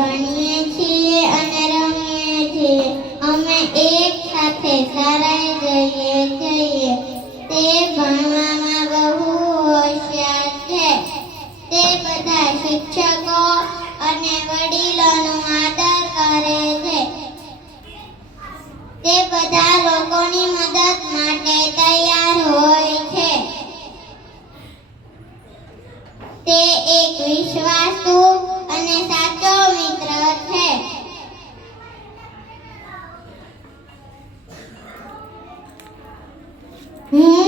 ભણીએ છીએ અને રમીએ છીએ. અમે એક સાથે શાળાએ જઈએ છીએ. તે ભણવામાં બહુ હોશિયાર છે. તે બધા શિક્ષકો અને વડીલોનો આદર કરે છે. તે બધા લોકોની મદદ માટે તૈયાર હોય છે. તે એક વિશ્વાસુ અને સાચો મિત્ર છે. હું